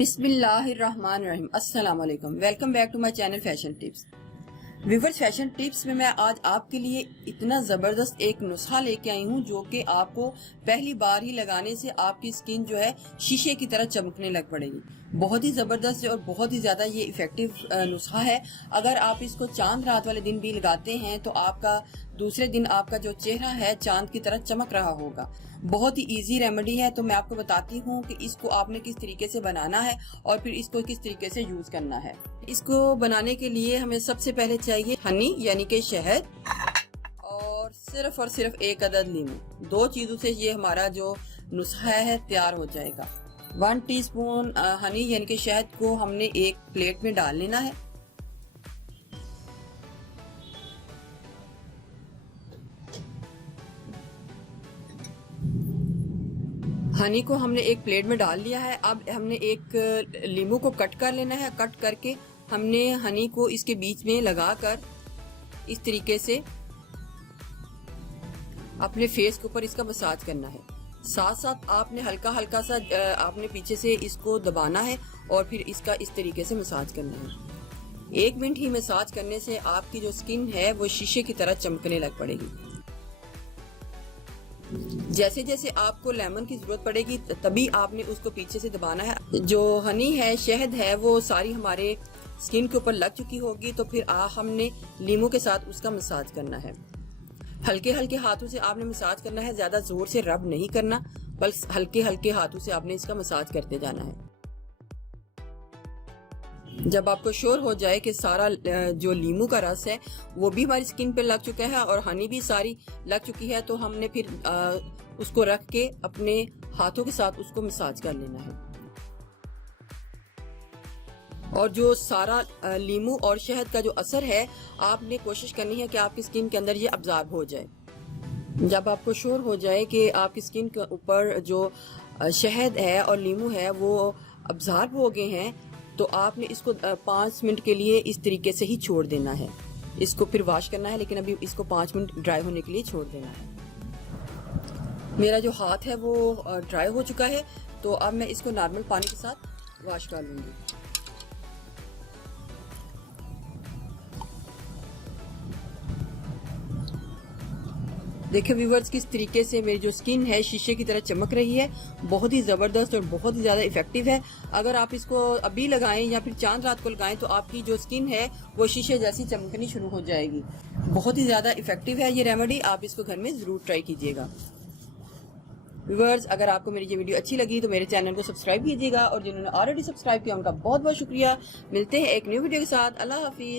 बिस्मिल्लाहिर्रहमानिर्रहीम। अस्सलाम वालेकुम। Welcome back to my channel fashion tips. Viewers, fashion tips में मैं आज आपके लिए इतना ज़बरदस्त एक नुस्खा लेके आई हूँ जो कि आपको पहली बार ही लगाने से आपकी स्किन जो है शीशे की तरह चमकने लग पड़ेगी। बहुत ही ज़बरदस्त और बहुत ही ज़्यादा ये इफ़ेक्टिव नुस्खा है। अगर आप इसको चांद रात वाले दिन भी लगाते हैं तो आपका दूसरे दिन आपका जो चेहरा है चांद की तरह चमक रहा होगा। बहुत ही इजी रेमेडी है। तो मैं आपको बताती हूँ कि इसको आपने किस तरीके से बनाना है और फिर इसको किस तरीके से यूज करना है। इसको बनाने के लिए हमें सबसे पहले चाहिए हनी यानी कि शहद और सिर्फ एक अदद लीमू। दो चीजों से ये हमारा जो नुस्खा है तैयार हो जाएगा। 1 टीस्पून हनी यानी कि शहद को हमने एक प्लेट में डाल लेना है। हनी को हमने एक प्लेट में डाल लिया है। अब हमने एक लीमू को कट कर लेना है। कट करके हमने हनी को इसके बीच में लगाकर इस तरीके से अपने फेस के ऊपर इसका मसाज करना है। साथ साथ आपने हल्का हल्का सा आपने पीछे से इसको दबाना है और फिर इसका इस तरीके से मसाज करना है। 1 मिनट ही मसाज करने से आपकी जो स्किन है वो शीशे की तरह चमकने लग पड़ेगी। जैसे जैसे आपको लेमन की जरूरत पड़ेगी तभी आपने उसको पीछे से दबाना है। जो हनी है, शहद है, वो सारी हमारे स्किन के ऊपर लग चुकी होगी तो फिर हमने लीमू के साथ उसका मसाज करना है। हल्के हल्के हाथों से आपने मसाज करना है, ज्यादा जोर से रब नहीं करना, बस हल्के हल्के हाथों से आपने इसका मसाज करते जाना है। जब आपको श्योर हो जाए कि सारा जो लीमू का रस है वो भी हमारी स्किन पे लग चुका है और हनी भी सारी लग चुकी है तो हमने फिर उसको रख के अपने हाथों के साथ उसको मसाज कर लेना है। और जो सारा लीमू और शहद का जो असर है आपने कोशिश करनी है कि आपकी स्किन के अंदर ये अब्जॉर्ब हो जाए। जब आपको श्योर हो जाए कि आपकी स्किन के ऊपर जो शहद है और लीमू है वो अब्जॉर्ब हो गए हैं तो आपने इसको 5 मिनट के लिए इस तरीके से ही छोड़ देना है। इसको फिर वॉश करना है लेकिन अभी इसको 5 मिनट ड्राई होने के लिए छोड़ देना है। मेरा जो हाथ है वो ड्राई हो चुका है तो अब मैं इसको नॉर्मल पानी के साथ वॉश कर लूंगी। देखिए व्यूअर्स, किस तरीके से मेरी जो स्किन है शीशे की तरह चमक रही है। बहुत ही ज़बरदस्त और बहुत ही ज़्यादा इफेक्टिव है। अगर आप इसको अभी लगाएं या फिर चांद रात को लगाएं तो आपकी जो स्किन है वो शीशे जैसी चमकनी शुरू हो जाएगी। बहुत ही ज़्यादा इफेक्टिव है ये रेमेडी। आप इसको घर में ज़रूर ट्राई कीजिएगा। व्यूअर्स, अगर आपको मेरी ये वीडियो अच्छी लगी तो मेरे चैनल को सब्सक्राइब कीजिएगा और जिन्होंने ऑलरेडी सब्सक्राइब किया उनका बहुत बहुत शुक्रिया। मिलते हैं एक न्यू वीडियो के साथ। अल्लाह हाफिज़।